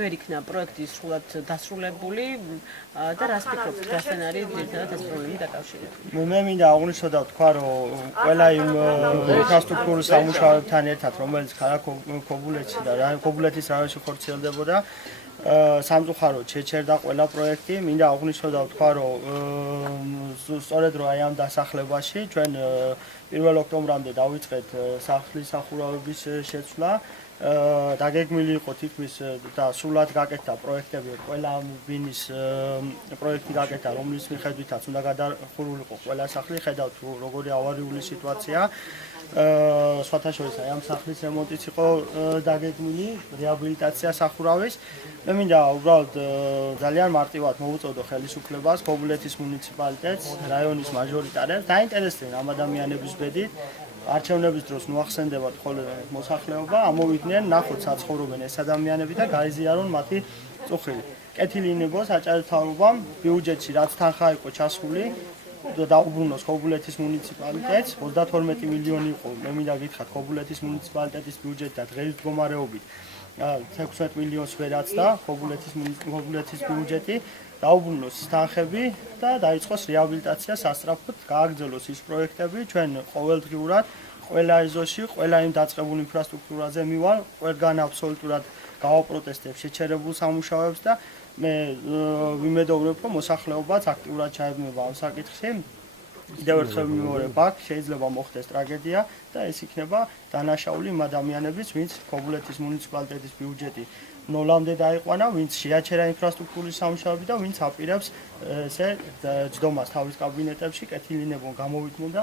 ვერ იქნა პროექტი სრულად დასრულებული და რას ფიქრობთ, რასთან არის ძირითადად ეს პრობლემა დაკავშირებული? მე მინდა აღვნიშნო და ვთქვა, რომ ყველა იმ ინფრასტრუქტურის სამუშაოებთან ერთად, რომელიც ქალაქ ქობულეთში და ქობულეთის რაიონში ხორციელდებოდა, სამწუხაროდ შეჩერდა ყველა პროექტი. მინდა აღვნიშნო და ვთქვა, რომ სწორედ რომ აი ამ დასახლებაში ჩვენ 1 ოქტომბრამდე დავიწყეთ სახლის სახურავების შეცვლა. დაგეგმილი იყო თითქმის და სრულად გაკეთდა პროექტები, ყველა ბინის პროექტი გაკეთდა, რომლის მიხედვითაც უნდა გადახურულიყო ყველა სახლი, ხედავთ როგორი ავარიული სიტუაცია. სხვათა შორის აი ამ სახლის რემონტიც იყო დაგეგმილი, რეაბილიტაცია სახურავის. მე მინდა უბრალოდ ძალიან მარტივად მოვუწოდო ხელისუფლებას, ქობულეთის მუნიციპალიტეტს, რაიონის მაჟორიტარებს, დაინტერესდნენ ამ ადამიანების ბედით. არჩევნების დროს მოახსენდებათ ხოლმე მოსახლეობა, ამოვიდნენ, ნახოთ საცხოვრობენ ეს ადამიანები და გაიზიარონ მათი წუხილი. კეთილი ინებო საჭიროებამ ბიუჯეტში რაც თანხა იყო ჩასული დაუბრუნოს ქობულეთის მუნიციპალიტეტს 32 მილიონი იყო. მე მინდა გითხრათ ქობულეთის მუნიციპალიტეტის ბიუჯეტი და დღეის მდგომარეობით 16 მილიონს ვერაცდა ქობულეთის ბიუჯეტი. დაუბრუნოს თანხები და დაიწყოს რეაბილიტაცია სასწრაფოდ, გააგრძელოს ის პროექტები, ჩვენ ყოველდღიურად ყველა ეზოში, ყველა იმ დაწყებულ ინფრასტრუქტურაზე მივალ, ყველგან აბსოლუტურად გავაპროტესტებ შეჩერებულ სამუშაოებს და მე ვიმედოვრებ, რომ მოსახლეობაც აქტიურად ჩაებმება ამ საკითხში. კიდევ ერთხელ მიმოვიარებ, აქ შეიძლება მოხდეს ტრაგედია და ეს იქნება დანაშაული იმ ადამიანების, ვინც ქობულეთის მუნიციპალიტეტის ბიუჯეტი ნოლამდე დაიყვანა, ვინც შეაჩერა ინფრასტრუქტურის სამუშაოები და ვინც აპირებს ესე ჯდომას თავის კაბინეტებში, კეთილი ინებო გამოვიდნენ და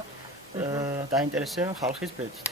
დაინტერესებენ ხალხის ბედით.